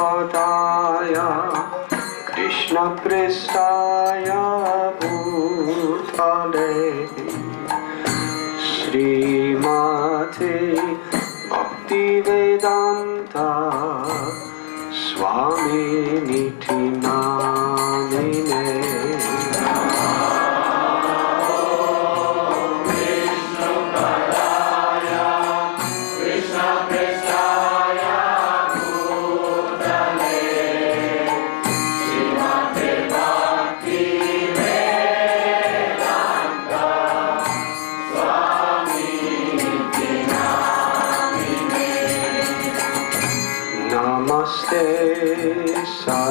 Padaya Krishna Prestaya Bhutale Srimate Bhaktivedanta Swami Niti Namine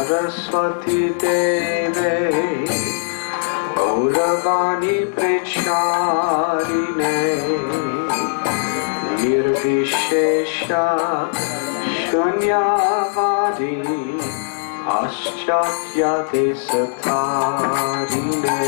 Saraswati Deve Gauravani Pracharine Nirvishesha Shunyavadi Aschatya Desatarine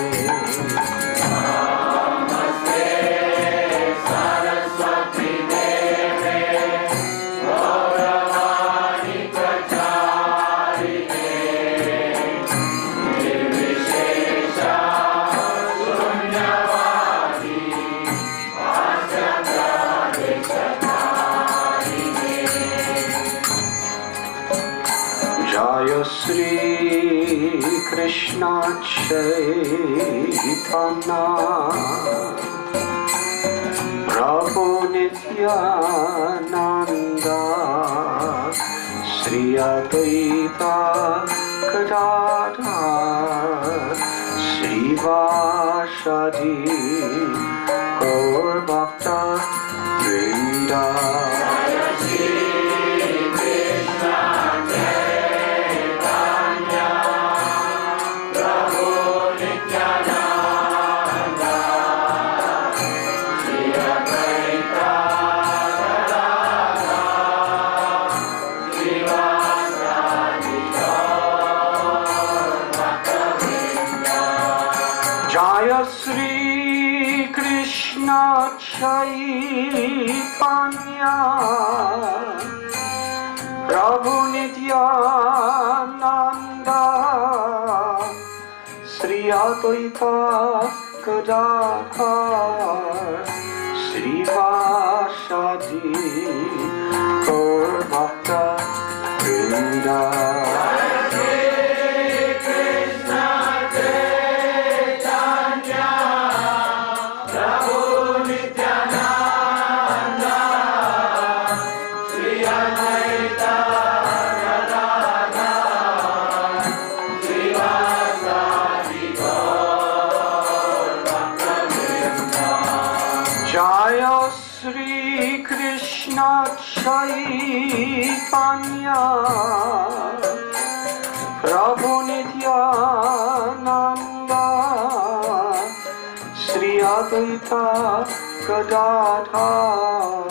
Shri Krishna Chaitanya Prabhu Nityananda Sri Advaita Gadadhar Sri Vasadi Gaur Bhakta Vrinda Shri Krishna Chaitanya Prabhu Nityananda Sri Advaita Gadadhar Sri Vasadi Gaur Bhakta Vrinda Chaitanya Prabhu Nityananda Sri Advaita Gadadhar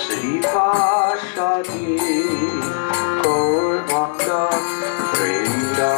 Sri Vasadi Gaur Bhakta Vrinda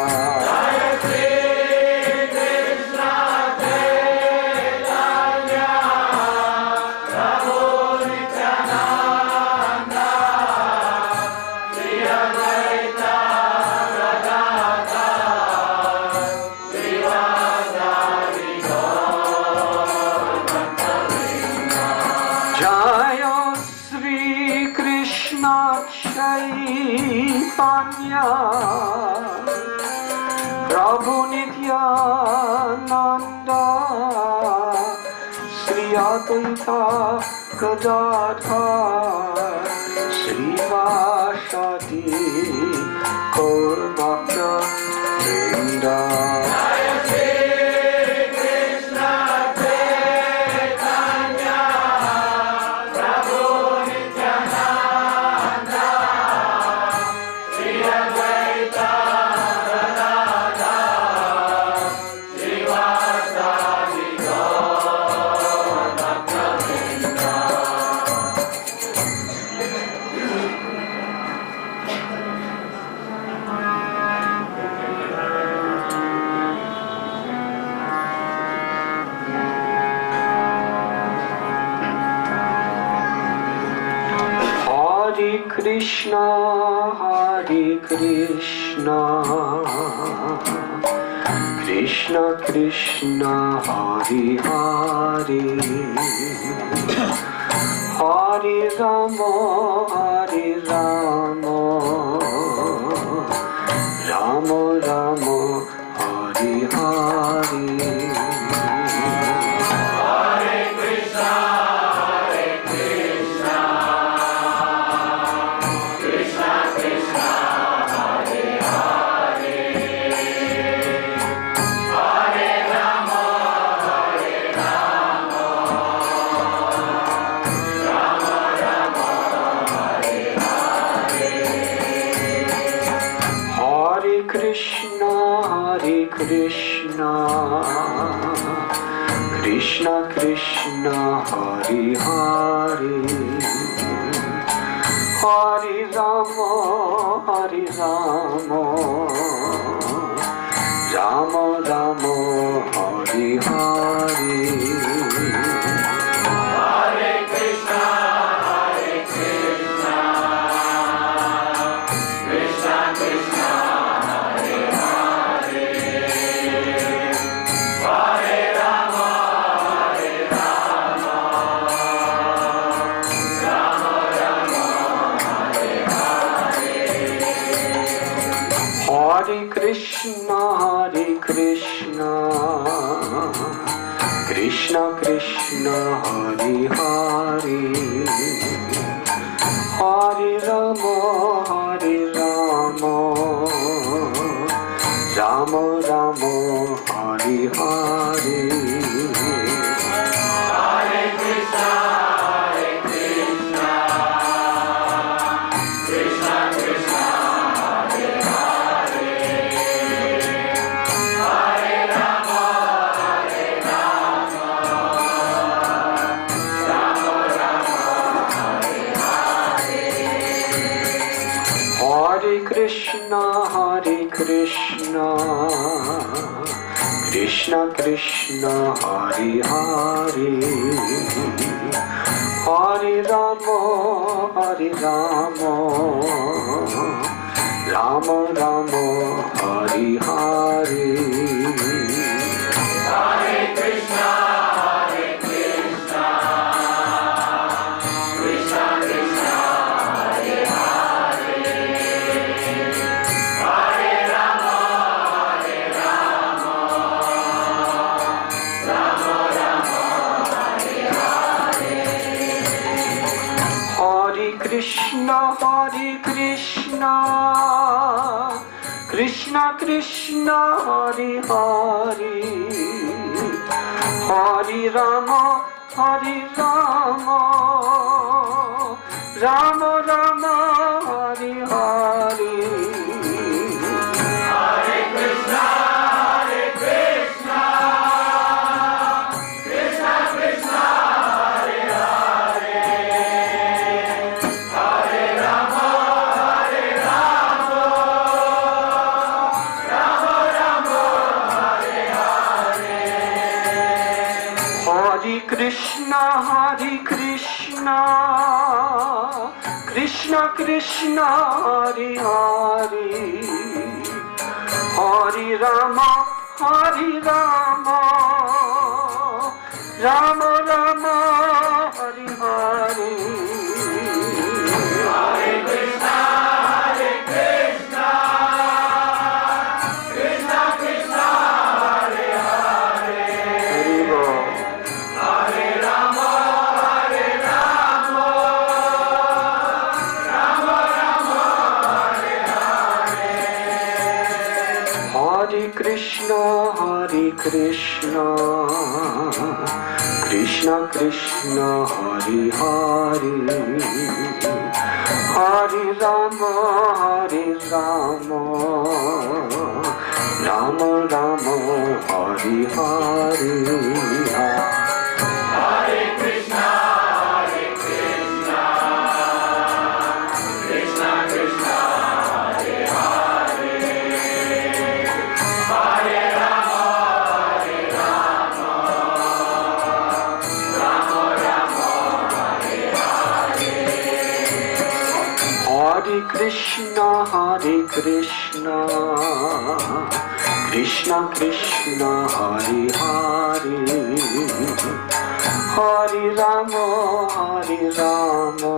Prabhu Nityananda Sri Advaita Gadadhar Sri Vasadi Gaur Bhakta Vrinda Krishna, Hare Krishna, Krishna Krishna, Hare Hare, Hare Rama, Hare Rama, Rama Rama, Hare Hare. Krishna, Krishna Krishna, Hare Hare, Hare Rama, Hare Rama, Rama Rama, Hare Hare. Krishna, Hare Krishna, Krishna Krishna, Hare Hare, Hare Rama, Hare Rama, Rama Rama, Hare Hare. Krishna, Hare Krishna, Krishna Krishna, Hare Hare, Hare Rama, Hare Rama, Rama Rama, Hare Hare. Hare Krishna, Hare Krishna, Krishna Krishna, Hare Hare, Hare Rama, Hare Rama, Rama Rama, Hare Hare. Hare Krishna, Hare Krishna, Krishna Krishna, Hare Hare, Hare Rama, Hare Rama, Rama Rama, Hare Hare. Hare Krishna, Hare Krishna, Krishna Krishna, Hare Hare, Hare Rama, Hare Rama, Rama Rama, Hare Hare. Hare Krishna, Hare Krishna, Krishna Krishna, Hare Hare, Hare Rama, Hare Rama, Rama Rama, Hare Hare. Hare Krishna, Hare Krishna, Krishna Krishna, Hare Hare, Hare Rama, Hare Rama, Rama Rama, Hare Hare. Hare Krishna, Hare Krishna, Krishna Krishna, Hare Hare, Hare Rama, Hare Rama, Rama Rama, Hare Hare. Hare Krishna, Hare Krishna, Krishna Krishna, Hare Hare, Hare Rama, Hare Rama, Rama Rama, Hare Hare. Hare Krishna, Hare Krishna, Krishna Krishna, Hare Hare, Hare Rama, Hare Rama,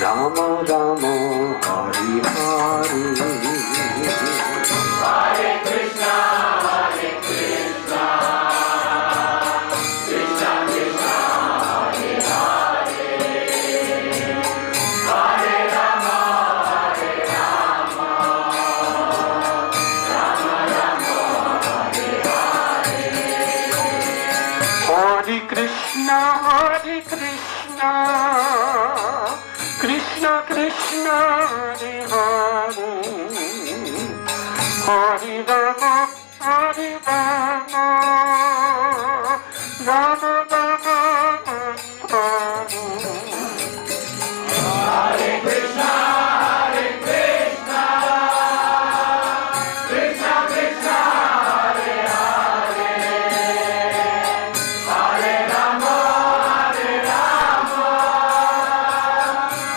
Rama Rama, Hare Hare. Hare Krishna, Hare Krishna, Krishna Krishna, Hare Hare, Hare Rama, Hare Rama, Rama Rama, Hare Hare. Hare Krishna, Hare Krishna, Krishna Krishna, Hare Hare, Hare Rama, Hare Rama, Rama Rama, Hare Hare Krishna, Hare Krishna, Krishna Krishna, Hare Hare, Hare Rama, Hare Rama,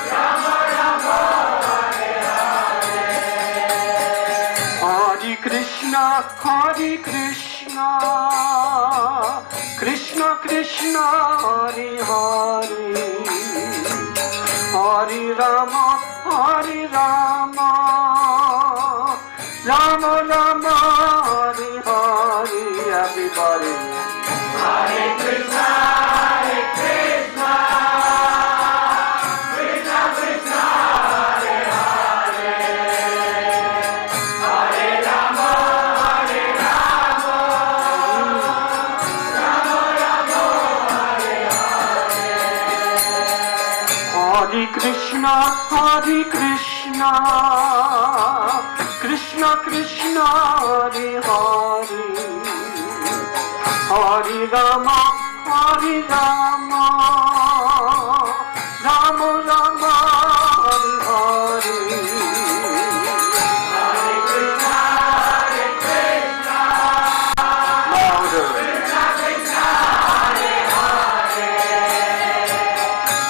Rama Rama, Hare Hare. Hare Krishna, Hare Krishna, Krishna Krishna, Hare Hare, Hare Rama, Hare Rama, Rama Rama, Hare Hare. Everybody. Hare Krishna, Hare Krishna, Krishna Krishna, Hare Hare, Hare Rama, Hare Rama, Rama Rama, Hare Hare. Hare Krishna, Hare Krishna, Krishna Krishna, Hare Hare, Hare Rama, Hare Rama, Rama Rama, Hare Hare. Hare Krishna, Hare Krishna, Louder. Krishna Krishna, Hare Hare,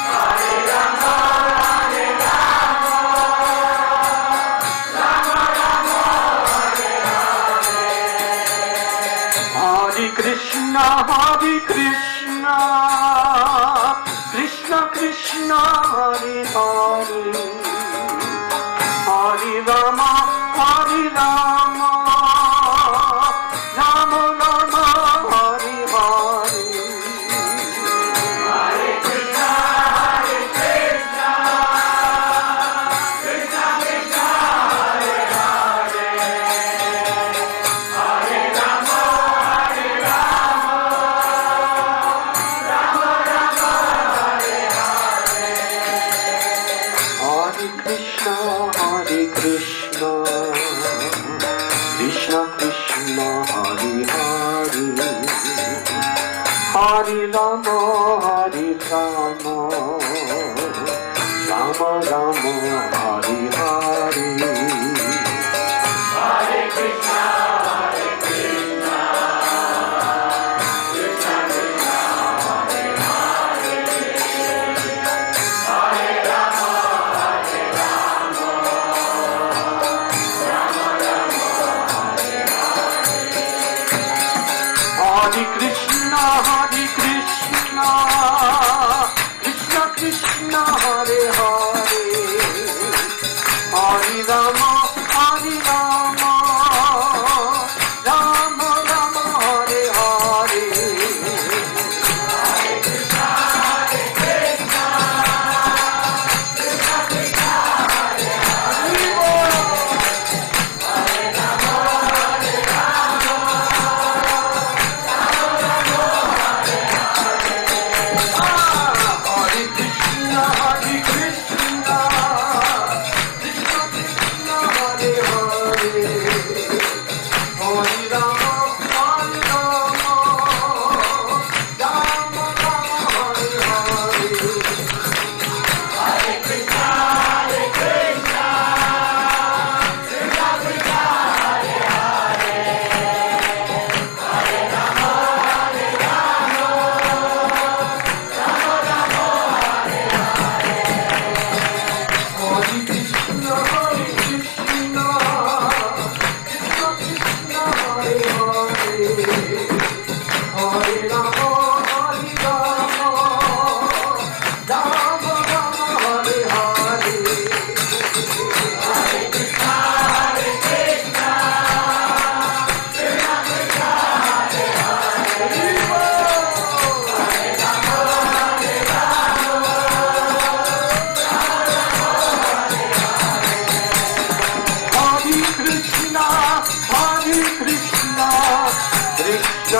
Hare Rama, Hare Rama, Rama Rama, Hare Hare. Hare Krishna, Hare Krishna, Krishna Krishna, Hare Hare, Hare Rama, Hare Rama, Rama Rama, Hare Hare. Hare Krishna, Hare Krishna, Krishna Krishna, Hare Hare, Hare Rama, Hare Rama, Rama Rama, Hare Hare. Hare Krishna, Hare Krishna, Krishna Krishna, Hare Hare, Hare Rama, Hare Rama, Rama Rama, Hare Hare. Hare Krishna, Hare Krishna, Krishna Krishna, Hare Hare, Hare Rama, Hare Rama, Rama Rama, Hare Hare. Hare Krishna, Hare Krishna, Krishna Krishna, Hare Hare, Hare Rama, Hare Rama, Rama Rama, Hare Hare. Hare Krishna, Hare Krishna, Krishna Krishna, Hare Hare, Hare Rama, Hare Rama, Rama Rama, Hare Hare. Hare Krishna, Hare Krishna, Krishna Krishna,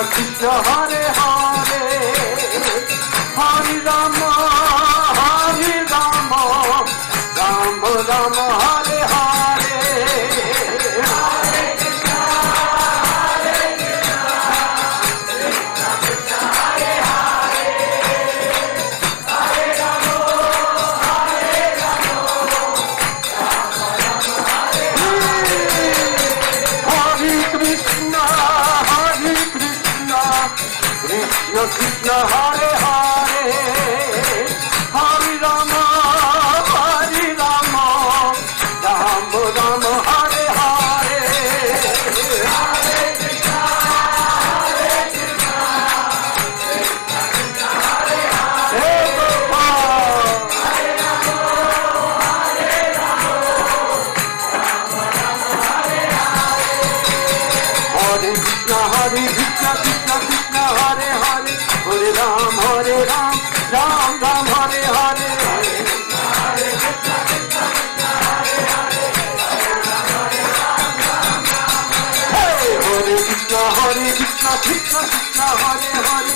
Krishna Hare Hare Hare Rama Rama Rama Hare Hare Hare Krishna Krishna Krishna Hare Hare Hare Rama Hare Krishna Krishna Krishna Hare Hare Hare Rama Rama Rama Hare Hare Hare Krishna Krishna Krishna Hare Hare Hare Rama Hare Krishna Krishna Krishna Hare Hare Hare Ram Ram Ram Hare Hare Hare Krishna Krishna Krishna Hare Hare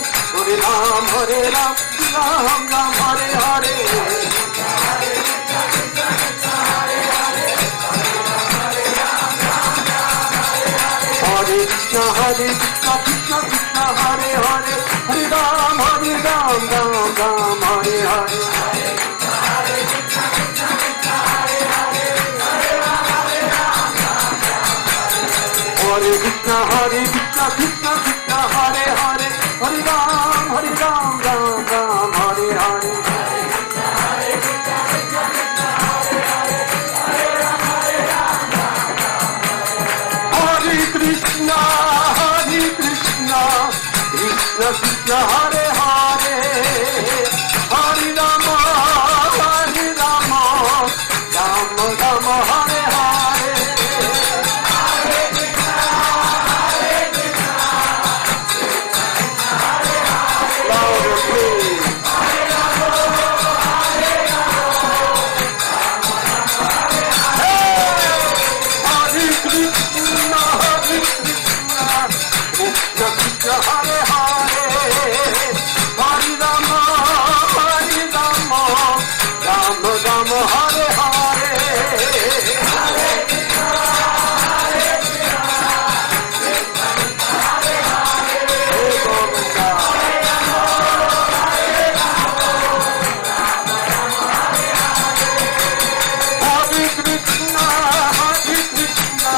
Hare Krishna Krishna Krishna Hare Hare Hare Ram Ram Ram Hare Hare Hare Krishna Krishna Krishna Hare Hare Hare Ram Ram Ram Hare Hare Hare Krishna Krishna Hare Hare Hare Krishna Krishna Krishna Hare Hare Hare Ram Ram Hare Hare Hare Krishna Krishna Krishna Hare Hare Hare Rama Rama Rama Hare Hare Hare Krishna louder please Hare Krishna Krishna Krishna Hare Hare Hare Rama Rama Rama Hare Hare Hare Krishna Govinda Hare Krishna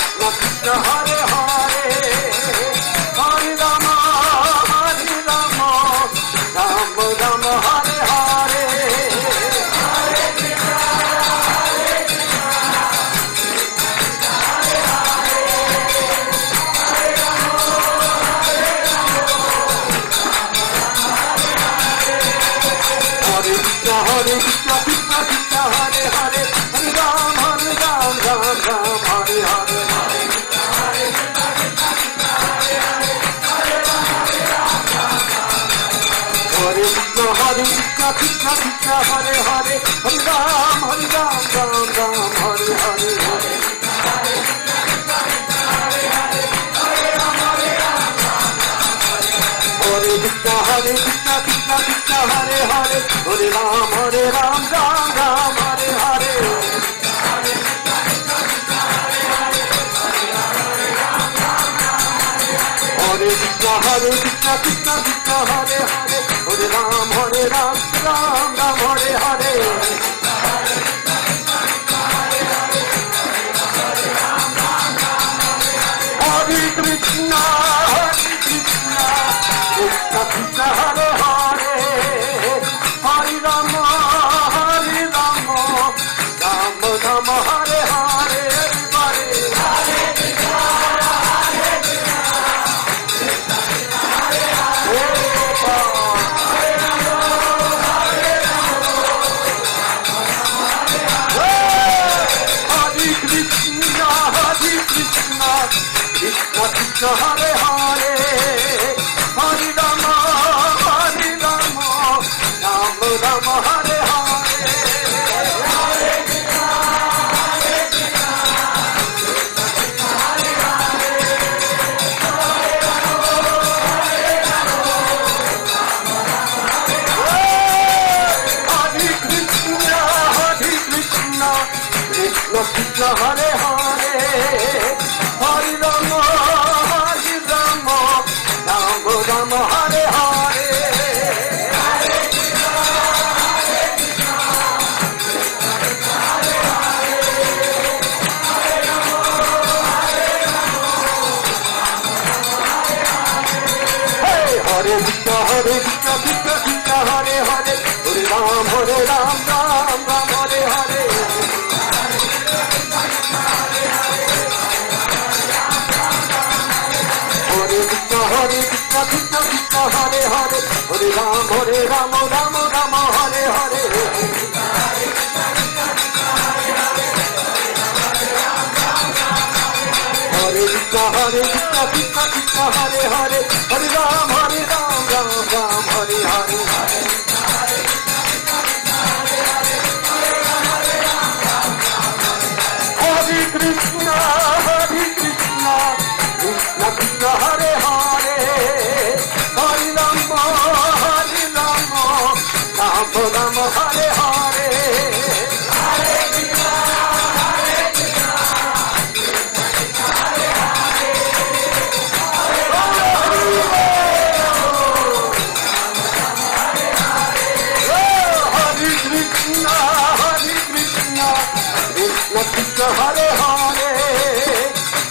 Krishna Krishna Hare Hare Hare Rama Rama Rama Hare Hare Hare Krishna Krishna Krishna Hare Hare Hare Ram Ram Hare Hare Hare Krishna Krishna Krishna Hare Hare Hare Ram Ram Hare Hare Hare Krishna Krishna Krishna Hare Hare Hare Ram Ram Hare Hare Hare Krishna Krishna Krishna Hare Hare Hare Ram Ram Hare Hare Hare Krishna Krishna Krishna Hare Hare Hare Rama Rama Rama Hare Hare Everybody Hare Krishna Krishna Hare Hare Hare Rama Rama Rama Hare Hare Hare Krishna Hare Hare Hare Rama Hare Rama Rama Rama Hare Hare Hare Krishna, Krishna Krishna, Hare Hare, Hare Ram, Ram Ram, Hare Hare. Hare Krishna, Krishna Krishna, Hare Hare, Hare Ram, Ram Ram, Hare Hare. Hare Krishna, Krishna Krishna, Hare Hare, Hare Ram, Ram Ram, Hare Hare. Hare Krishna, Krishna Krishna, Hare Hare,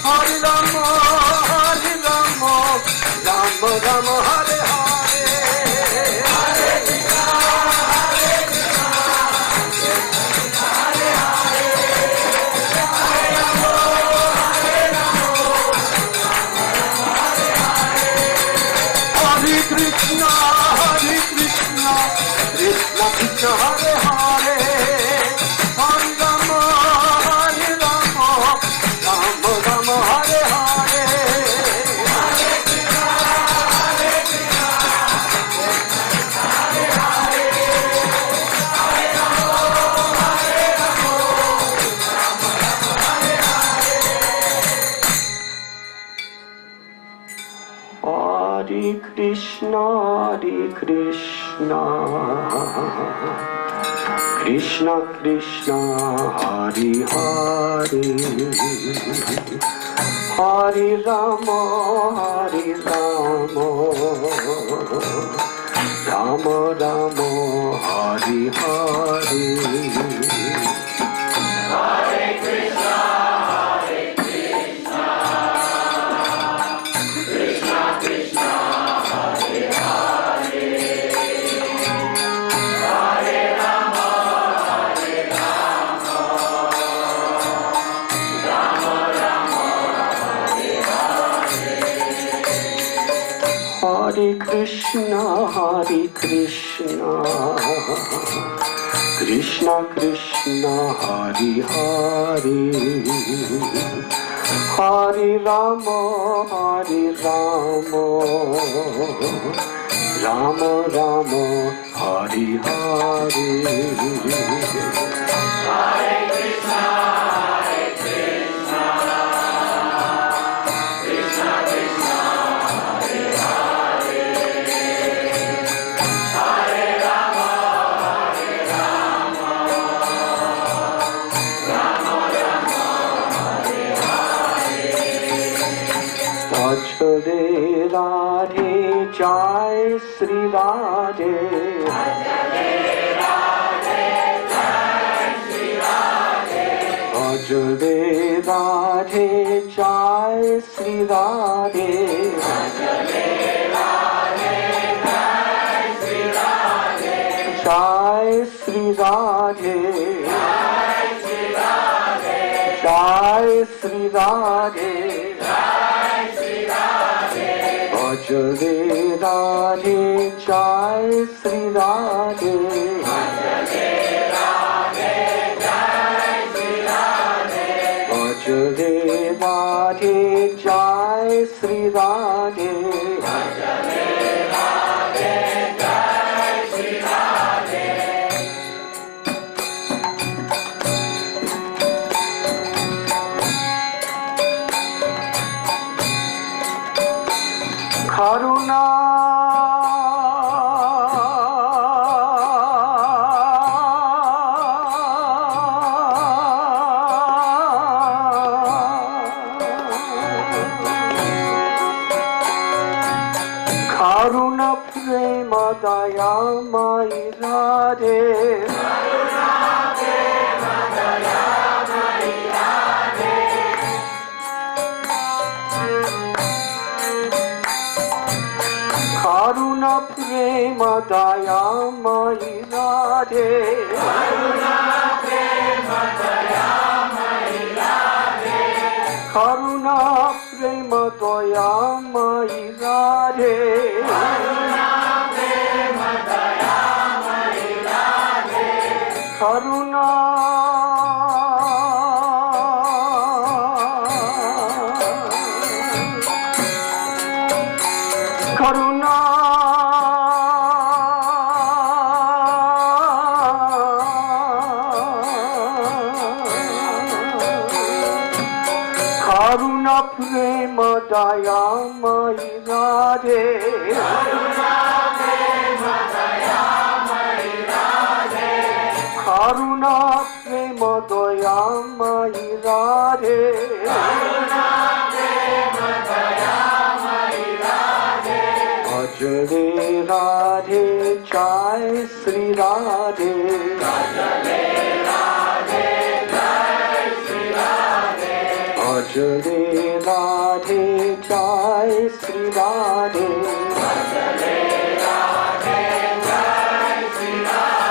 Hare Rama, Ram Ram, Hare Hare. Krishna Hare Hare, Hare Rama, Rama Rama, Hare Hare. Hare Krishna, Hare Hare, Hare Rama, Hare Krishna, Krishna Krishna, Hare Hare. Krishna, Krishna Krishna, Hare Hare, Hare Rama, Rama Rama, Hare Hare. Hare Krishna, Krishna Krishna, Hare Hare, Hare Rama, Rama Rama, Hare Hare. Hare Krishna, Krishna Krishna, Hare Hare, Hare Rama, Rama Rama, Hare Hare. Hare Krishna, Krishna Krishna, Hare Hare, Hare Rama, Rama Rama, Hare Hare. Tajde Radhe, Jai Sri Radhe. Tajde Radhe, Jai Sri Radhe. Tajde Radhe, Jai Sri Radhe. Tajde Radhe, Jai Sri Radhe. Jai Sri Radhe, Jai Sri Radhe. Jai Sri Radhe, Jai Sri Radhe. Tajde Radhe, Jai Sri Radhe. Tajde Radhe, Jai Sri Radhe. Tajde Radhe, Jai Sri Radhe. Tajde Radhe, Jai Sri Radhe. Karuna Karuna prema daya mai Radhe. Karuna prema daya mai Radhe. Karuna prema daya mai Radhe. Karuna prema daya mai Radhe. Karuna prema daya mai Radhe. Karuna prema daya mai Radhe. Karuna Karuna Karuna prema daya mai Radhe. Karuna prema daya mai Radhe. Karuna prema daya mai Radhe. Karuna prema daya mai Radhe. Ajale Radhe Jai Sri Radhe. Ajale Radhe Jai Sri Radhe. Ajale Radhe Jai Sri Radhe. Ajale Radhe Jai Sri Radhe.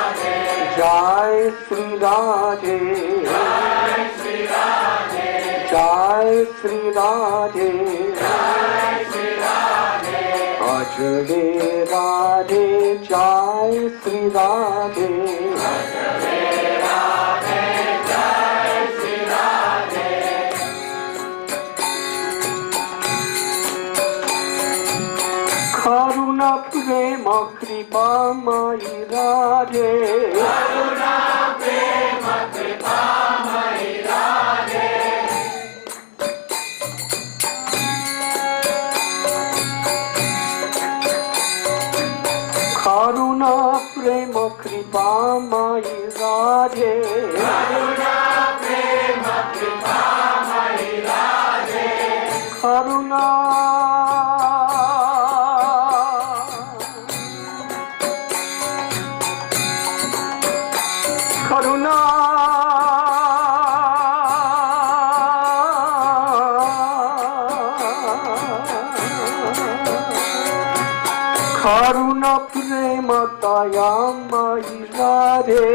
Jai Sri Radhe. Jai Sri Radhe. Jai Sri Radhe. Jai Sri Radhe. Ajale Radhe Jai Sri Radhe. Ajale Radhe Jai Sri Radhe. Karuna prema kripa mai Radhe. Karuna prema kripa mai Radhe. Karuna prema kripa mai Radhe. Karuna prema kripa mai Radhe. Karuna Karuna Karuna prema daya mai Radhe.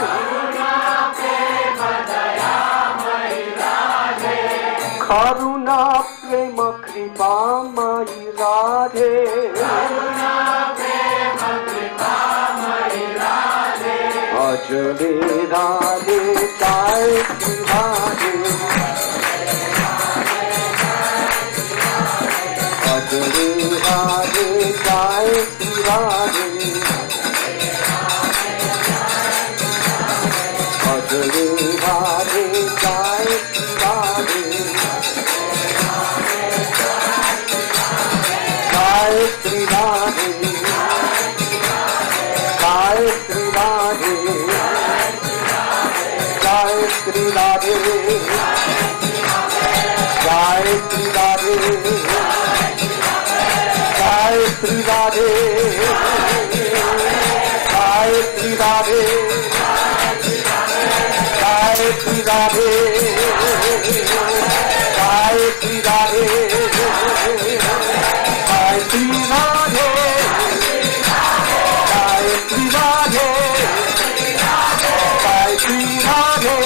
Karuna prema daya mai Radhe. Karuna prema kripa mai Radhe. Karuna prema kripa mai Radhe. Ajale Radhe Jai Sri Radhe. Ajale Radhe Jai Sri Radhe. Ajale Radhe Jai Sri Radhe. Jai Sri Radhe. Jai Sri Radhe. Jai Sri Radhe. Jai Sri Radhe. Jai Sri Radhe. Jai Sri Radhe. Jai Sri Radhe. Jai Sri Radhe. Jai Sri Radhe. Jai Sri Radhe. Jai Sri Radhe.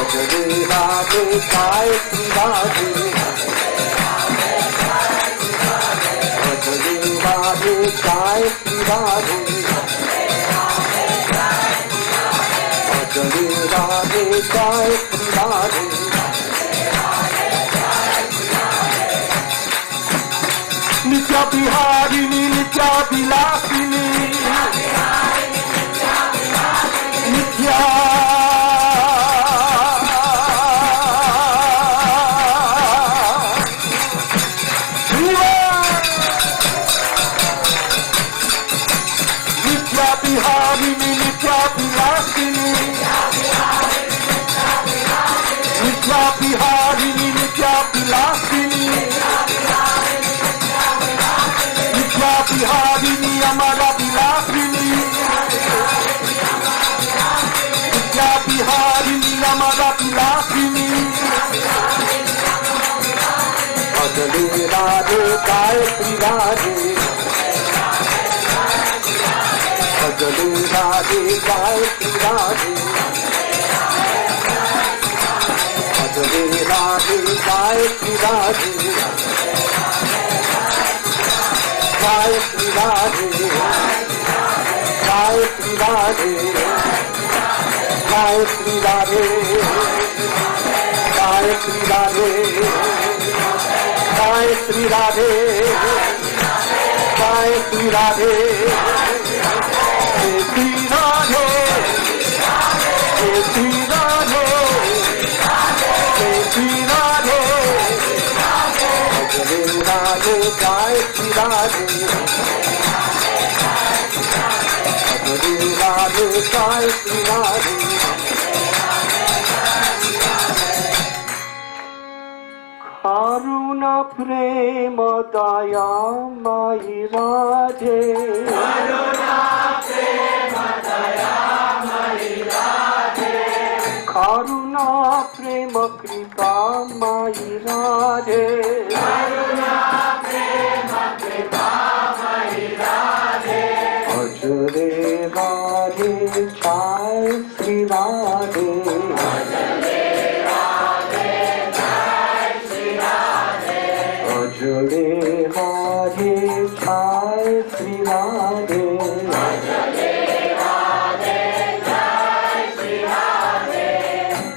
Ajale Radhe Jai Sri Radhe. Ajale Radhe Jai Sri Radhe. Ajale Radhe Jai Sri Radhe. Nitya Biharini Nitya Vilasini. Nitya Biharini Nitya Vilasini. Nitya Biharini Nitya Vilasini. Jai Shri Radhe, Jai Shri Radhe, Jai Shri Radhe, Jai Shri Radhe, Jai Shri Radhe, Jai Shri Radhe, Jai Shri Radhe, Shri Radhe, Shri Radhe, Shri Radhe, Shri Radhe, Jai Shri Radhe, Shri Radhe, Jai Shri Radhe. Karuna prema daya mai Radhe, Karuna prema daya mai Radhe, Karuna prema kripa mai Radhe, Karuna prema kripa mai Radhe, Ajare Radhe Jai Shri Radhe, Ajale Radhe Jai Shri Radhe, Ajare Radhe Jai Shri Radhe, Ajale Radhe Jai Shri Radhe,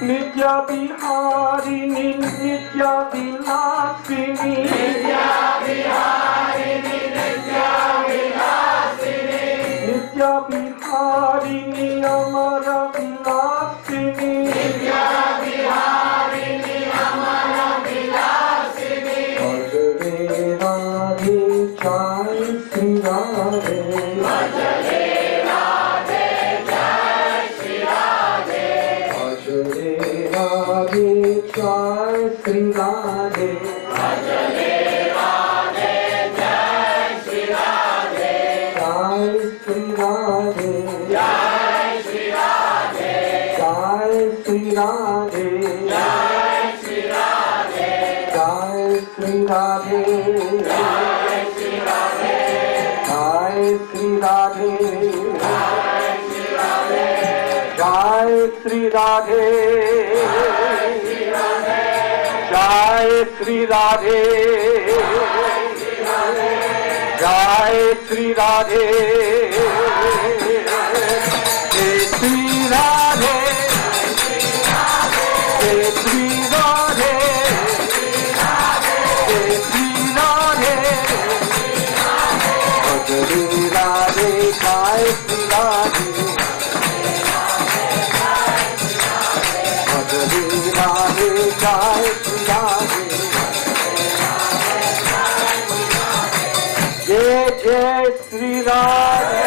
Nitya Biharini Nitya Vilasini, Nitya Viharini Nitya Vilasini, Nitya Biharini Amara Vilasini, Nitya Viharini Amara Vilasini, Ajare Radhe Jai Shri Radhe, Ajale Radhe Jai Shri Radhe, Ajare Radhe Jai Shri Radhe, Ajale Radhe Jai Shri Radhe, Jai Shri Radhe, Jai Shri Radhe, Jai Shri Radhe, Jai Shri Radhe, Jai Shri Radhe, Jai Shri Radhe, Jai Shri Radhe, Jai Shri Radhe, Jai Shri Radhe, Jai Shri Radhe, Jai Shri Radhe, Jai Shri Radhe, Jai Shri Radhe, Jai Radhe, Jai Shri Radhe, Jai Radhe, Jai Shri Radhe, Jai Jai Shri Radhe.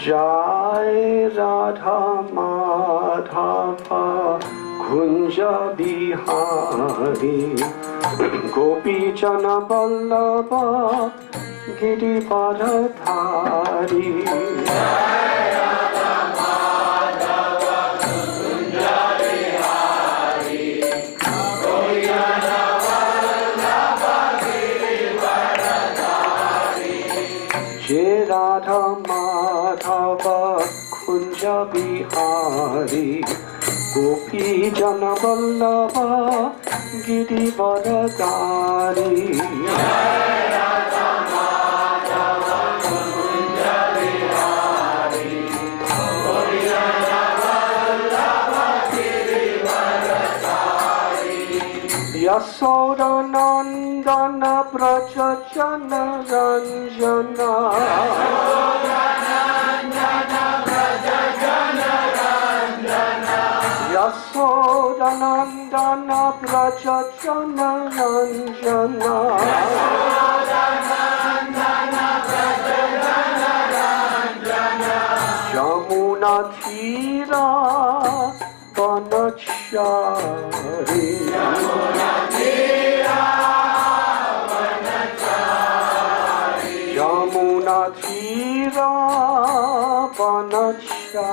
Jai Radha Madhava Kunja Bihari Gopi Jana Vallabha Giri Varadhari. Jai Radha Madhava Kunja Bihari Gopi Jana Vallabha Giri Varadhari. Yasoda Nandana Braja Jana Ranjana, Yasoda Nandana Braja Jana Ranjana, Jamuna Tira Vanachari, Jamuna Tira Vanachari,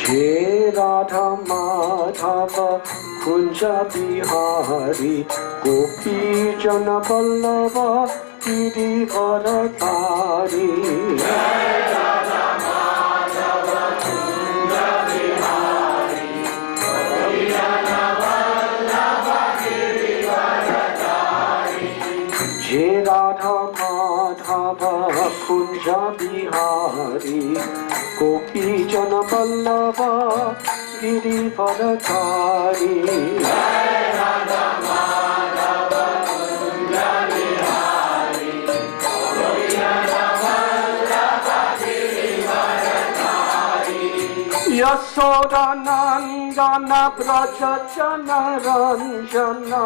Jai Radha Madhava Kunja Bihari Gopi Jana Vallabha Girivaradhari Jai Radha Madhava Kunja Bihari Gopi Jana Vallabha Girivaradhari Yasoda Nandana Braja Jana Ranjana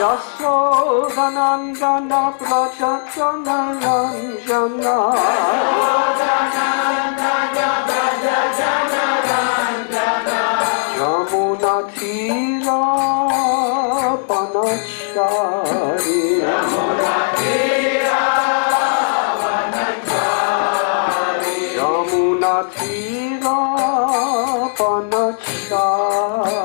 Yasoda Nandana Braja Jana Ranjana Yamuna Tira Panachari Yamuna Tira Panachari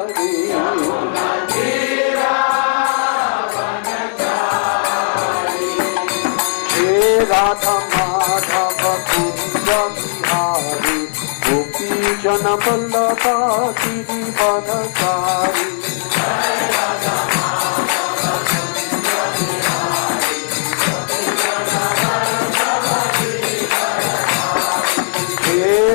Jai Radha Madhava Kunja Bihari Gopi Jana Vallabha Girivaradhari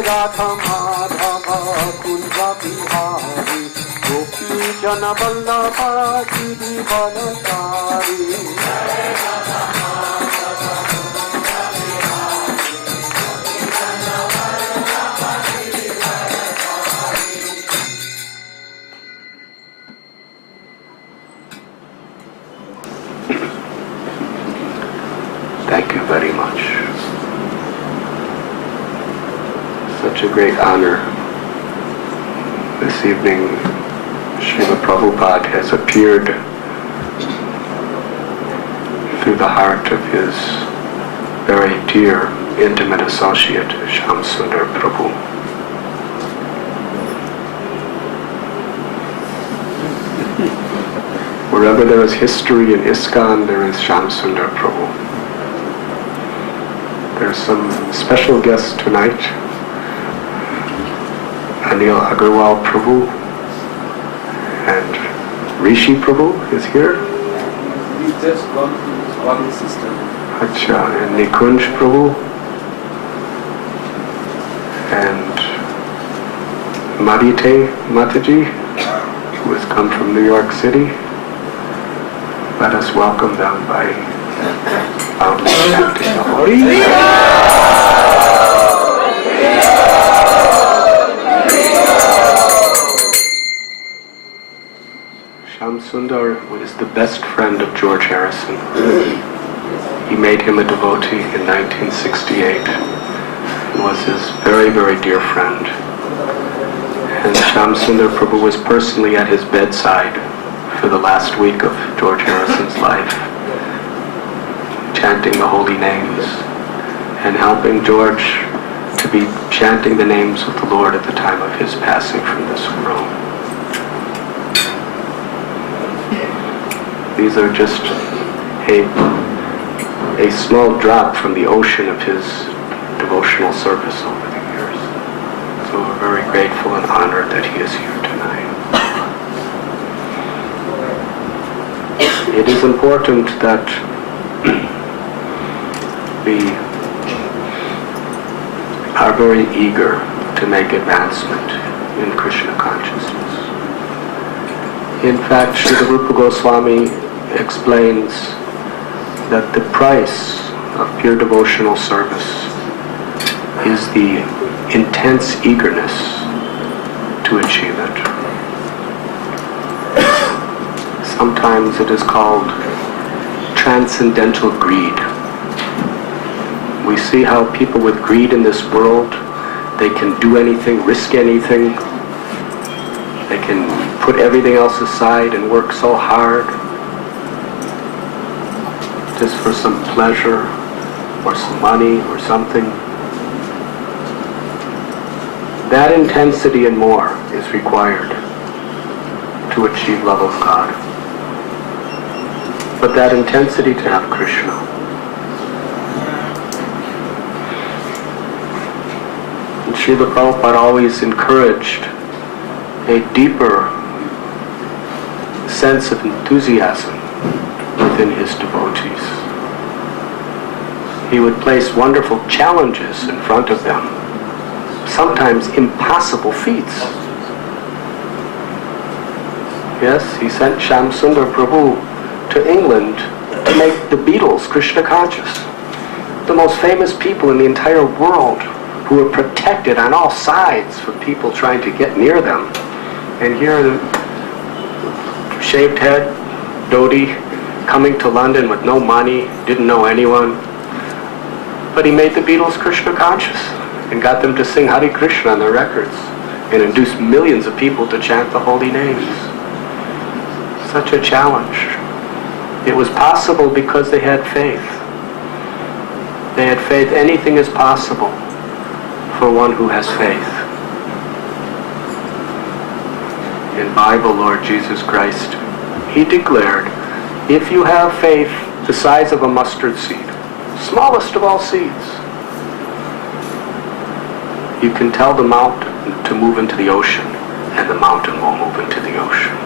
Radha Madhava Kunja Bihari Gopi Jana Vallabha Girivaradhari Thank you very much. Such a great honor. This evening, Srila Prabhupada has appeared through the heart of his very dear, intimate associate, Shyam Sundar Prabhu. Wherever there is history in ISKCON, there is Shyam Sundar Prabhu. There's some special guests tonight. Anil Agarwal Prabhu and Rishi Prabhu is here. He's just gone to his father's sister. Acha, and Nikunj Prabhu and Madite Mataji, who has come from New York City. Let us welcome them by loudly chanting the Hori. Shyam Sundar was the best friend of George Harrison. He made him a devotee in 1968. He was his very, very dear friend. And Shyam Sundar Prabhu was personally at his bedside for the last week of George Harrison's life, chanting the holy names and helping George to be chanting the names of the Lord at the time of his passing from this world. These are just a small drop from the ocean of his devotional service over the years. So we're very grateful and honored that he is here tonight. It is important that we are very eager to make advancement in Krishna consciousness. In fact, Srila Rupa Goswami explains that the price of pure devotional service is the intense eagerness to achieve it. Sometimes it is called transcendental greed. We see how people with greed in this world, they can do anything, risk anything. They can put everything else aside and work so hard just for some pleasure or some money or something. That intensity and more is required to achieve love of God. But that intensity to have Krishna. And Srila Prabhupada always encouraged a deeper sense of enthusiasm within his devotees. He would place wonderful challenges in front of them, sometimes impossible feats. Yes, he sent Shamsundar Prabhu to England to make the Beatles Krishna conscious. The most famous people in the entire world who were protected on all sides from people trying to get near them. And here the shaved head, Dodi, coming to London with no money, didn't know anyone. But he made the Beatles Krishna conscious and got them to sing Hare Krishna on their records and induced millions of people to chant the holy names. Such a challenge. It was possible because they had faith. They had faith. Anything is possible for one who has faith. In Bible, Lord Jesus Christ, he declared, if you have faith the size of a mustard seed, smallest of all seeds, you can tell the mountain to move into the ocean, and the mountain will move into the ocean.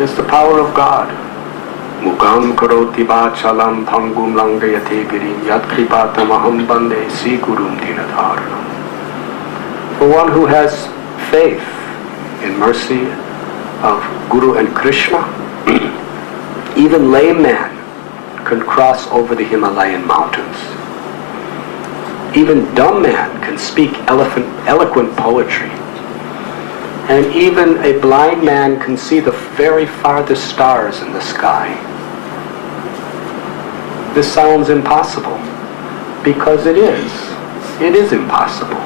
It's the power of God. Mukam karoti vachalam bhangum langayate girim yat kripatam aham bande si gurum dinadharanam. For one who has faith in mercy of Guru and Krishna, even lame man can cross over the Himalayan mountains. Even dumb man can speak eloquent poetry. And even a blind man can see the very farthest stars in the sky. This sounds impossible, because it is. It is impossible.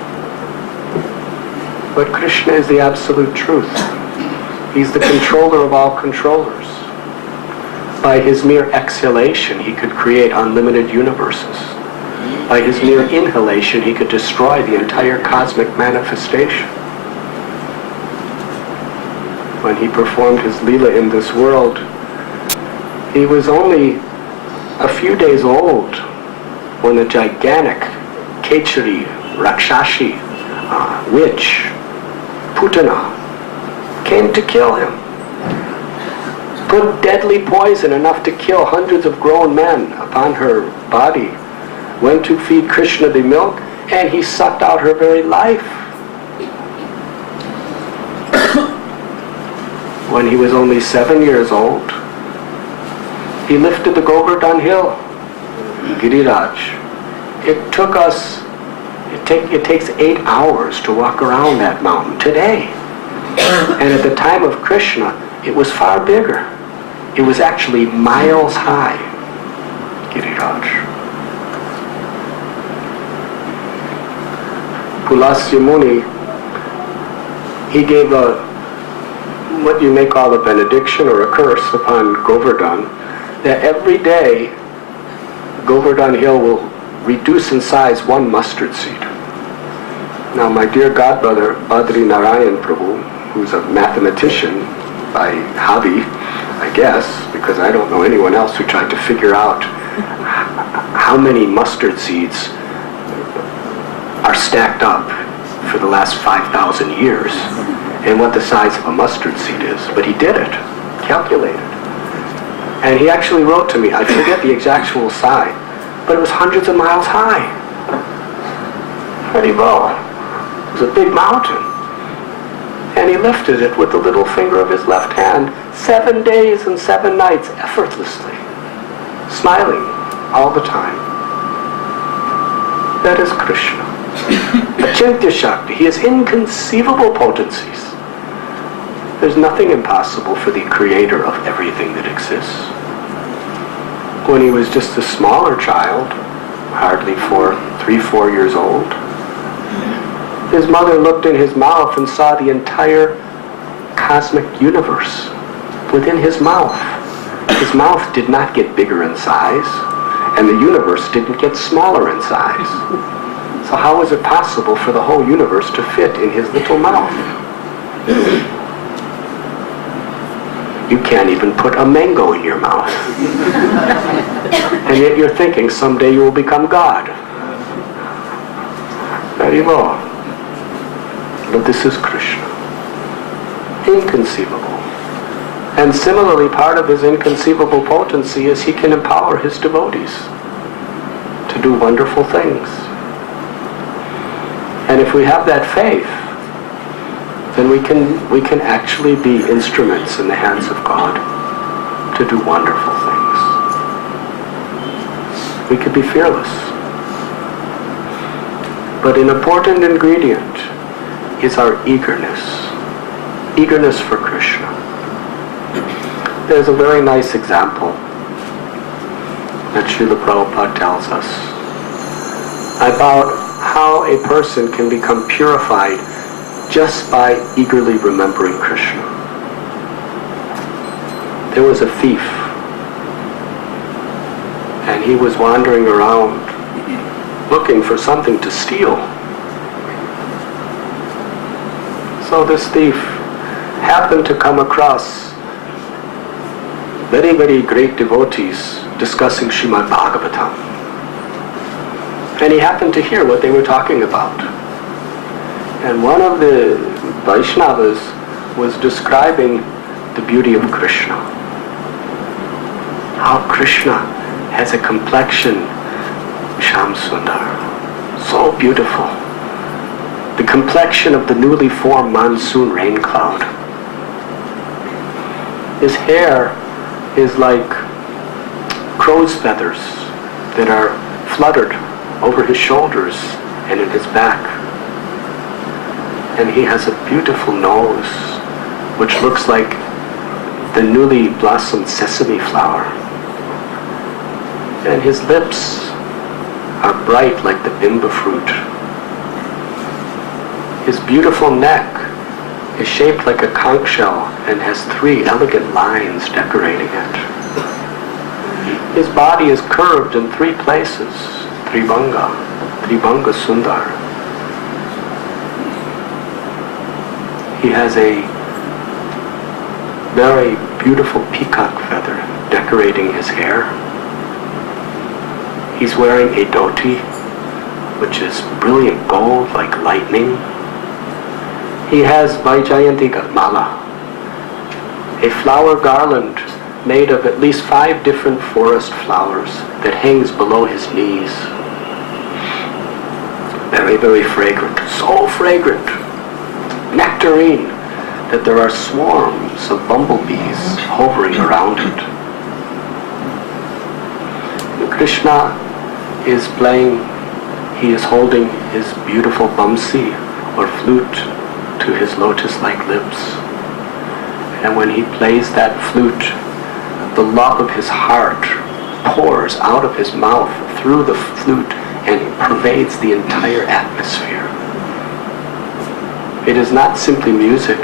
But Krishna is the absolute truth. He's the controller of all controllers. By his mere exhalation, he could create unlimited universes. By his mere inhalation, he could destroy the entire cosmic manifestation. When he performed his Leela in this world, he was only a few days old when the gigantic Kechari, Rakshashi, witch, Putana, came to kill him. Put deadly poison enough to kill hundreds of grown men upon her body. Went to feed Krishna the milk, and he sucked out her very life. When he was only 7 years old, he lifted the Govardhan hill, Giriraj. It takes 8 hours to walk around that mountain today. And at the time of Krishna, it was far bigger. It was actually miles high, Giriraj. Pulasya Muni, he gave what you may call a benediction or a curse upon Govardhan, that every day Govardhan Hill will reduce in size 1 mustard seed. Now my dear godbrother Badri Narayan Prabhu, who's a mathematician by hobby, I guess, because I don't know anyone else who tried to figure out how many mustard seeds are stacked up for the last 5,000 years and what the size of a mustard seed is. But he did it, calculated. And he actually wrote to me, I forget the actual size, but it was hundreds of miles high. Haribol. It was a big mountain. And he lifted it with the little finger of his left hand 7 days and 7 nights effortlessly, smiling all the time. That is Krishna. Achintya Shakti. He has inconceivable potencies. There's nothing impossible for the creator of everything that exists. When he was just a smaller child, hardly 3-4 years old, his mother looked in his mouth and saw the entire cosmic universe within his mouth. His mouth did not get bigger in size, and the universe didn't get smaller in size. So how is it possible for the whole universe to fit in his little mouth? You can't even put a mango in your mouth. And yet you're thinking someday you will become God. Very well. But this is Krishna. Inconceivable. And similarly, part of his inconceivable potency is he can empower his devotees to do wonderful things. And if we have that faith, then we can actually be instruments in the hands of God to do wonderful things. We could be fearless. But an important ingredient is our eagerness. Eagerness for Krishna. There's a very nice example that Srila Prabhupada tells us about how a person can become purified just by eagerly remembering Krishna. There was a thief, and he was wandering around looking for something to steal. So this thief happened to come across very, very great devotees discussing Srimad Bhagavatam. And he happened to hear what they were talking about. And one of the Vaishnavas was describing the beauty of Krishna. How Krishna has a complexion, Sham Sundar, so beautiful. The complexion of the newly formed monsoon rain cloud. His hair is like crow's feathers that are fluttered over his shoulders and in his back. And he has a beautiful nose, which looks like the newly blossomed sesame flower. And his lips are bright like the bimba fruit. His beautiful neck is shaped like a conch shell and has 3 elegant lines decorating it. His body is curved in 3 places, Tribhanga Sundar. He has a very beautiful peacock feather decorating his hair. He's wearing a dhoti, which is brilliant gold like lightning. He has Vaijayanti Mala, a flower garland made of at least 5 different forest flowers that hangs below his knees. Very, very fragrant, so fragrant, nectarine, that there are swarms of bumblebees hovering around it. And Krishna is playing, he is holding his beautiful bamsi or flute to his lotus-like lips. And when he plays that flute, the love of his heart pours out of his mouth through the flute and pervades the entire atmosphere. It is not simply music,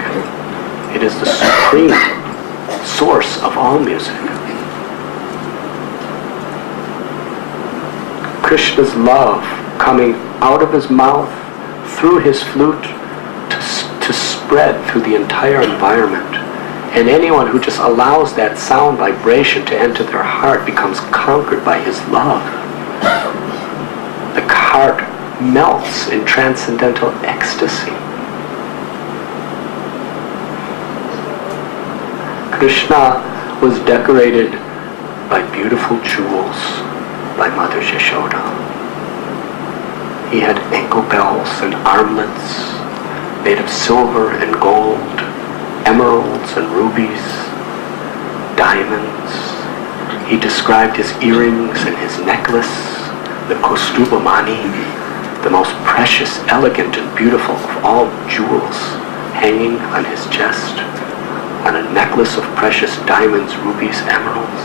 it is the supreme source of all music. Krishna's love coming out of his mouth through his flute to spread through the entire environment. And anyone who just allows that sound vibration to enter their heart becomes conquered by his love. The heart melts in transcendental ecstasy. Krishna was decorated by beautiful jewels by Mother Yashoda. He had ankle bells and armlets made of silver and gold, emeralds and rubies, diamonds. He described his earrings and his necklace, the Kaustubhamani, the most precious, elegant, and beautiful of all jewels, hanging on his chest, on a necklace of precious diamonds, rubies, emeralds.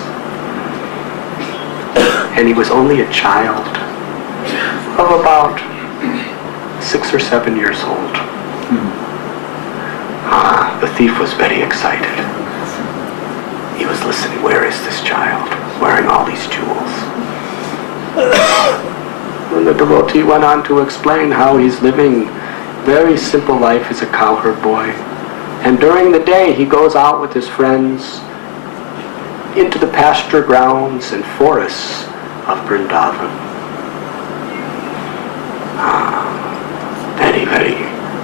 And he was only a child of about 6 or 7 years old. The thief was very excited. He was listening. Where is this child wearing all these jewels? And the devotee went on to explain how he's living very simple life as a cowherd boy. And during the day he goes out with his friends into the pasture grounds and forests of Vrindavan.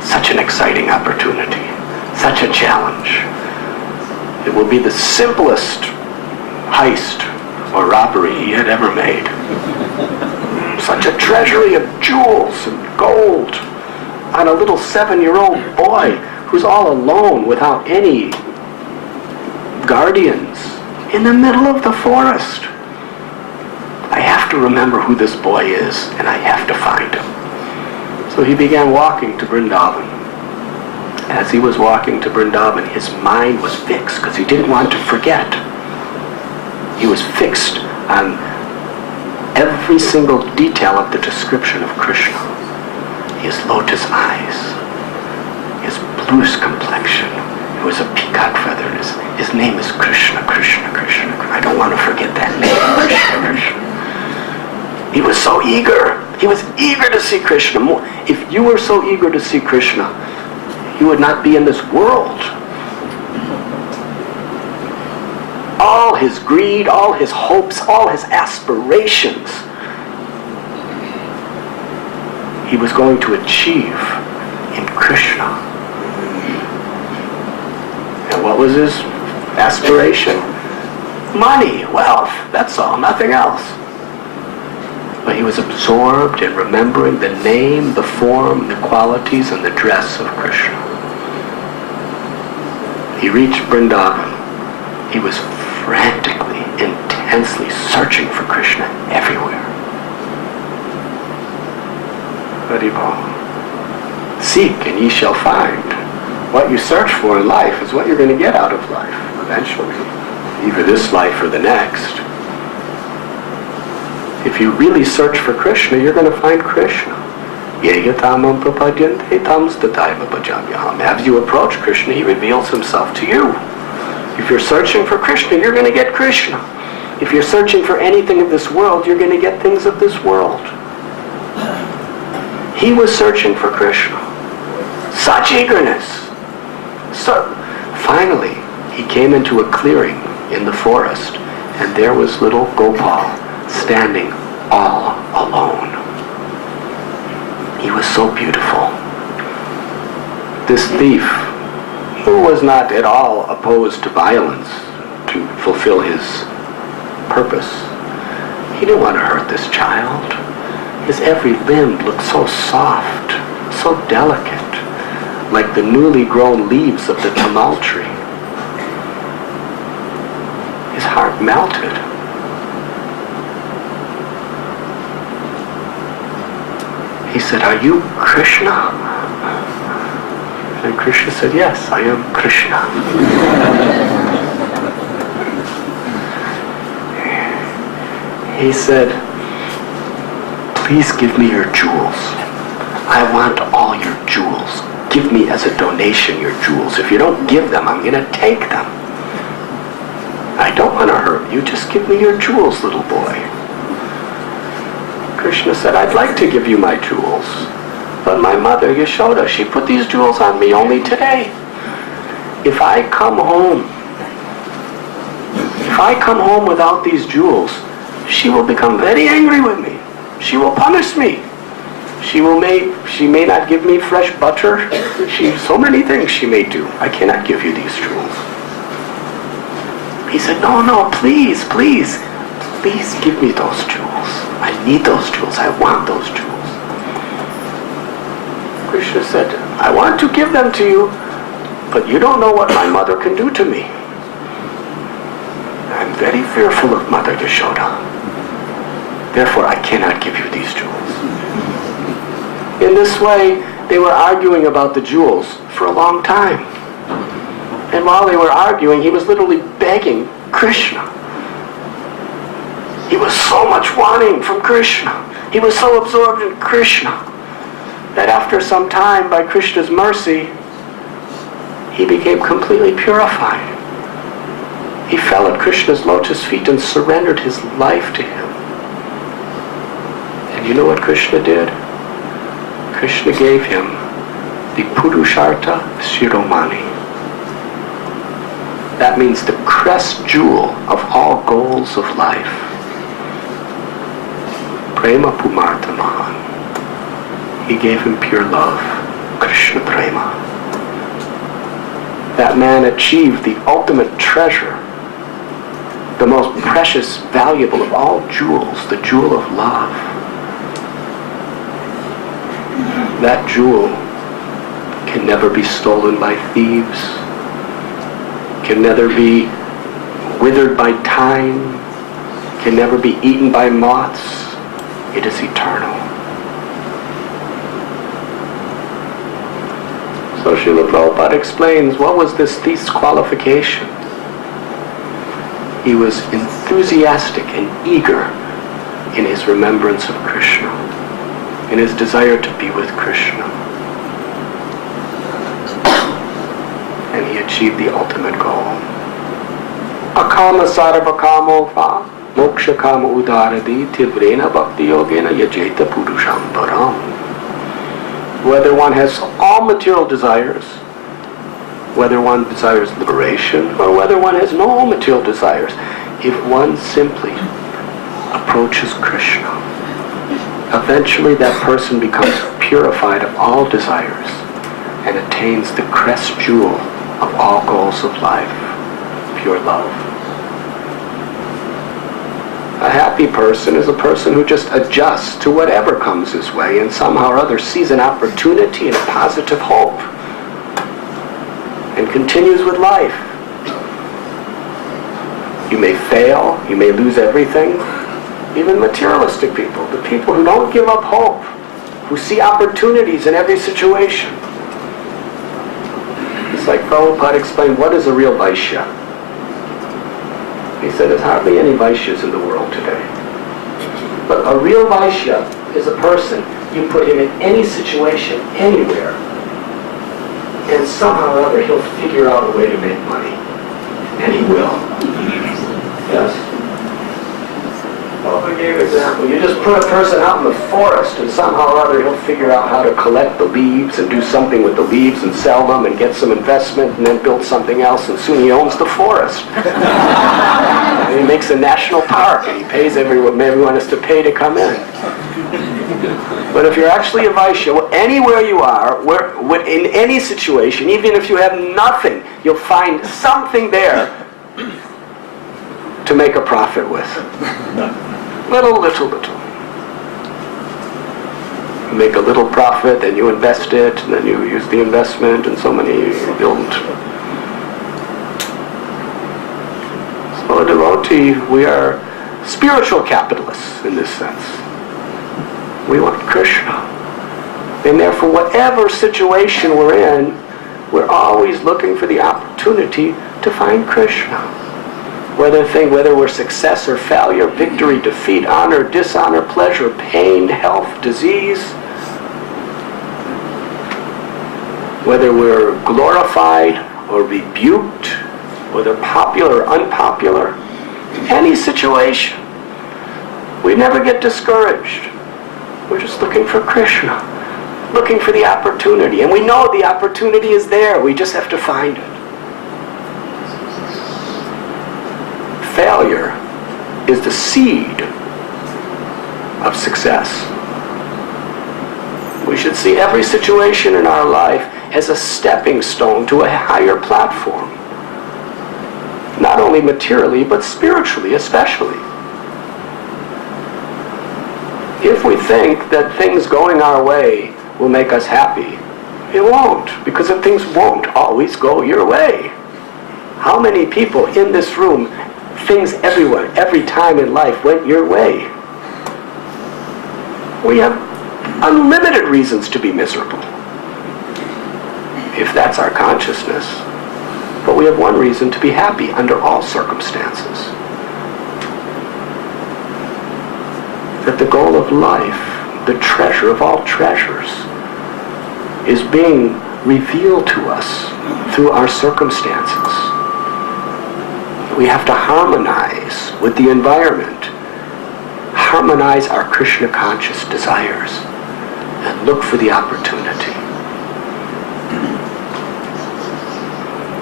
Such an exciting opportunity, such a challenge. It will be the simplest heist or robbery he had ever made. Such a treasury of jewels and gold on a little 7-year-old boy who's all alone without any guardians in the middle of the forest. I have to remember who this boy is, and I have to find him. So he began walking to Vrindavan. As he was walking to Vrindavan, his mind was fixed because he didn't want to forget. He was fixed on every single detail of the description of Krishna. His lotus eyes, his bluish complexion. It was a peacock feather. His name is Krishna, Krishna, Krishna. I don't want to forget that name, Krishna, Krishna. He was so eager. He was eager to see Krishna. If you were so eager to see Krishna, you would not be in this world. All his greed, all his hopes, all his aspirations, he was going to achieve in Krishna. And what was his aspiration? Money, wealth, that's all, nothing else. But he was absorbed in remembering the name, the form, the qualities, and the dress of Krishna. He reached Vrindavan. He was frantically, intensely searching for Krishna everywhere. Haribol. Seek and ye shall find. What you search for in life is what you're going to get out of life eventually. Either this life or the next. If you really search for Krishna, you're going to find Krishna. As you approach Krishna, he reveals himself to you. If you're searching for Krishna, you're going to get Krishna. If you're searching for anything of this world, you're going to get things of this world. He was searching for Krishna. Such eagerness. So, finally, he came into a clearing in the forest, and there was little Gopal standing all alone. He was so beautiful. This thief, who was not at all opposed to violence to fulfill his purpose, he didn't want to hurt this child. His every limb looked so soft, so delicate, like the newly grown leaves of the tamal tree. His heart melted. He said, "Are you Krishna?" And Krishna said, "Yes, I am Krishna." He said, "Please give me your jewels. I want all your jewels. Give me as a donation your jewels. If you don't give them, I'm going to take them. I don't want to hurt you. Just give me your jewels, little boy." Krishna said, "I'd like to give you my jewels, but my mother, Yashoda, she put these jewels on me only today. If I come home without these jewels, she will become very angry with me. She will punish me. She may not give me fresh butter. So many things she may do. I cannot give you these jewels." He said, No, please give me those jewels. I need those jewels. I want those jewels." Krishna said, "I want to give them to you, but you don't know what my mother can do to me. I'm very fearful of Mother Yashoda. Therefore, I cannot give you these jewels." In this way, they were arguing about the jewels for a long time. And while they were arguing, he was literally begging Krishna. He was so much wanting from Krishna. He was so absorbed in Krishna that after some time, by Krishna's mercy, he became completely purified. He fell at Krishna's lotus feet and surrendered his life to him. And And you know what Krishna did? Krishna gave him the Purushartha Shiromani. That means the crest jewel of all goals of life. Prema Pumartha Mahan. He gave him pure love, Krishna Prema. That man achieved the ultimate treasure, the most precious, valuable of all jewels, the jewel of love. That jewel can never be stolen by thieves, can never be withered by time, can never be eaten by moths. It is eternal. So Srila Prabhupada explains what was this thief's qualification. He was enthusiastic and eager in his remembrance of Krishna, in his desire to be with Krishna. And he achieved the ultimate goal. Akama sarva kamo va moksha kama udaradi tivrena bhakti yogena yajeta purusham param. Whether one has all material desires, whether one desires liberation, or whether one has no material desires, if one simply approaches Krishna, eventually that person becomes purified of all desires and attains the crest jewel of all goals of life, pure love. A happy person is a person who just adjusts to whatever comes his way and somehow or other sees an opportunity and a positive hope and continues with life. You may fail, you may lose everything. Even materialistic people, the people who don't give up hope, who see opportunities in every situation. It's like Prabhupada explained, what is a real Vaishya? He said there's hardly any Vaishyas in the world today. But a real Vaishya is a person, you put him in any situation, anywhere, and somehow or other he'll figure out a way to make money. And he will. Yes? Well, I gave an example. You just put a person out in the forest and somehow or other he'll figure out how to collect the leaves and do something with the leaves and sell them and get some investment and then build something else, and soon he owns the forest. And he makes a national park and he pays everyone has to pay to come in. But if you're actually a Vaishya, anywhere you are, in any situation, even if you have nothing, you'll find something there to make a profit with. Little. You make a little profit, then you invest it, and then you use the investment, and so many you build. So a devotee, we are spiritual capitalists in this sense. We want Krishna. And therefore, whatever situation we're in, we're always looking for the opportunity to find Krishna. Whether we're success or failure, victory, defeat, honor, dishonor, pleasure, pain, health, disease, whether we're glorified or rebuked, whether popular or unpopular, any situation, we never get discouraged. We're just looking for Krishna, looking for the opportunity. And we know the opportunity is there. We just have to find it. Failure is the seed of success. We should see every situation in our life as a stepping stone to a higher platform. Not only materially, but spiritually especially. If we think that things going our way will make us happy, it won't, because things won't always go your way. How many people in this room, things everywhere, every time in life went your way? We have unlimited reasons to be miserable, if that's our consciousness. But we have one reason to be happy under all circumstances. That the goal of life, the treasure of all treasures, is being revealed to us through our circumstances. We have to harmonize with the environment, harmonize our Krishna conscious desires and look for the opportunity.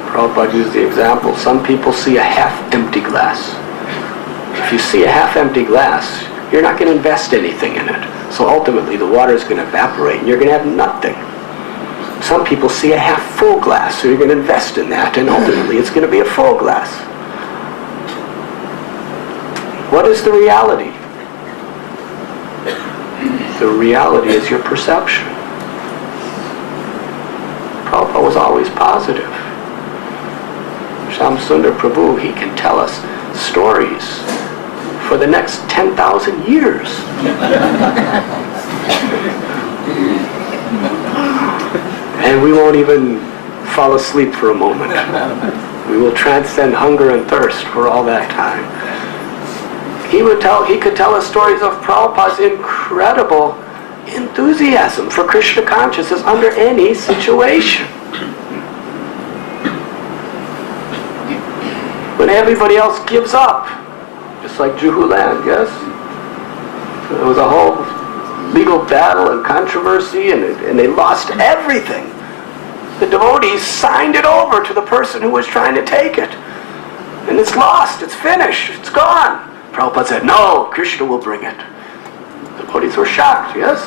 Prabhupada used the example, some people see a half-empty glass. If you see a half-empty glass, you're not going to invest anything in it. So ultimately the water is going to evaporate and you're going to have nothing. Some people see a half-full glass, so you're going to invest in that, and ultimately it's going to be a full glass. What is the reality? The reality is your perception. Prabhupada was always positive. Shyam Sundar Prabhu, he can tell us stories for the next 10,000 years. And we won't even fall asleep for a moment. We will transcend hunger and thirst for all that time. He could tell us stories of Prabhupada's incredible enthusiasm for Krishna consciousness under any situation. When everybody else gives up, just like Juhuland, yes? There was a whole legal battle and controversy, and they lost everything. The devotees signed it over to the person who was trying to take it. And it's lost, it's finished, it's gone. Prabhupada said, no, Krishna will bring it. The devotees were shocked, yes?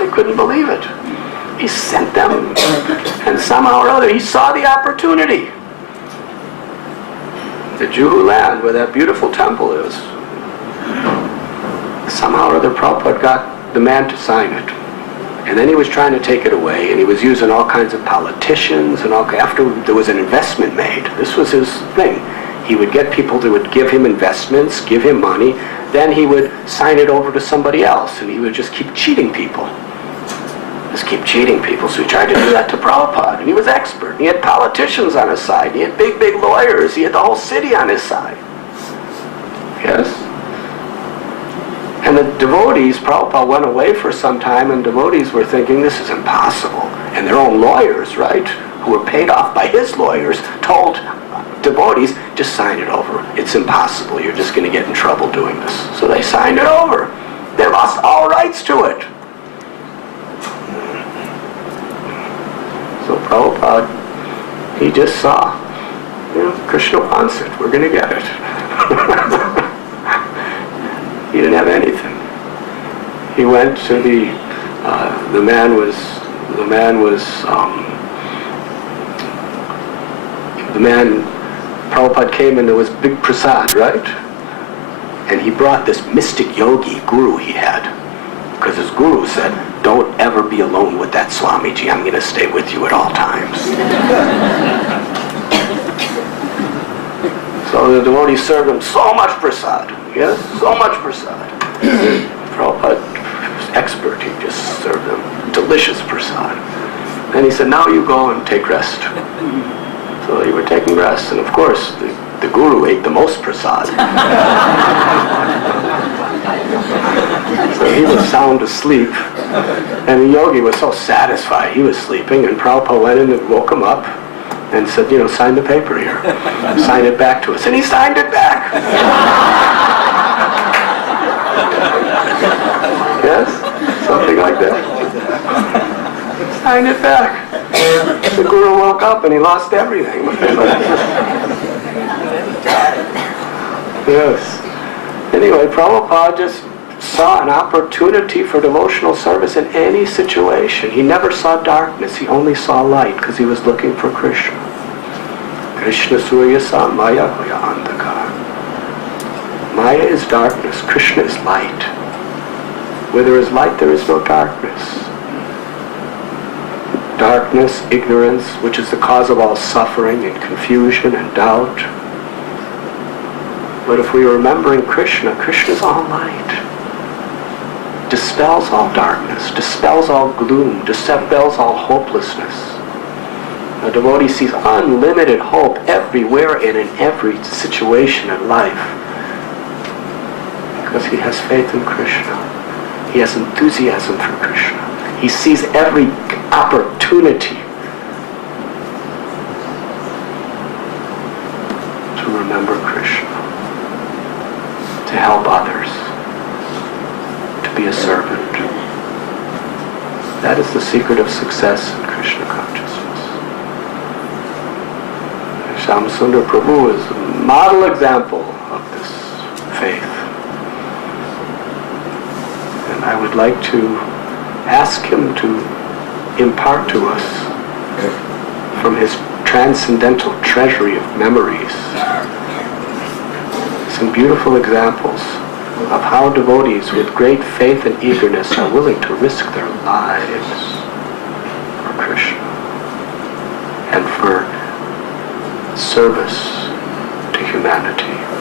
They couldn't believe it. He sent them, and somehow or other he saw the opportunity. The Juhu land where that beautiful temple is, somehow or other Prabhupada got the man to sign it. And then he was trying to take it away, and he was using all kinds of politicians, and after there was an investment made, this was his thing. He would get people that would give him investments, give him money, then he would sign it over to somebody else, and he would just keep cheating people. Just keep cheating people. So he tried to do that to Prabhupada, and he was expert. He had politicians on his side. He had big lawyers. He had the whole city on his side. Yes? And the devotees, Prabhupada went away for some time, and devotees were thinking, this is impossible. And their own lawyers, right, who were paid off by his lawyers, told devotees, just sign it over. It's impossible. You're just going to get in trouble doing this. So they signed it over. They lost all rights to it. So Prabhupada, he just saw, Krishna wants it. We're going to get it. He didn't have anything. He went to the man, Prabhupada came and there was big prasad, right? And he brought this mystic yogi guru he had. Because his guru said, don't ever be alone with that Swamiji. I'm going to stay with you at all times. So the devotee served him so much prasad. Yes, so much prasad. Prabhupada was expert. He just served him delicious prasad. And he said, now you go and take rest. So they were taking rest, and of course, the guru ate the most prasad. So he was sound asleep, and the yogi was so satisfied. He was sleeping, and Prabhupada went in and woke him up and said, sign the paper here. Sign it back to us. And he signed it back. Yes? Something like that. Signed it back. The guru woke up and he lost everything. Yes. Anyway, Prabhupada just saw an opportunity for devotional service in any situation. He never saw darkness, he only saw light because he was looking for Krishna. Krishna Surya Sa Maya Hoya Andhakar. Maya is darkness, Krishna is light. Where there is light, there is no darkness. Darkness, ignorance, which is the cause of all suffering and confusion and doubt. But if we are remembering Krishna, Krishna is all light. Dispels all darkness, dispels all gloom, dispels all hopelessness. A devotee sees unlimited hope everywhere and in every situation in life because he has faith in Krishna. He has enthusiasm for Krishna. He sees every opportunity to remember Krishna, to help others. be a servant. That is the secret of success in Krishna consciousness. Shyamsundar Prabhu is a model example of this faith. And I would like to ask him to impart to us from his transcendental treasury of memories some beautiful examples of how devotees with great faith and eagerness are willing to risk their lives for Krishna and for service to humanity.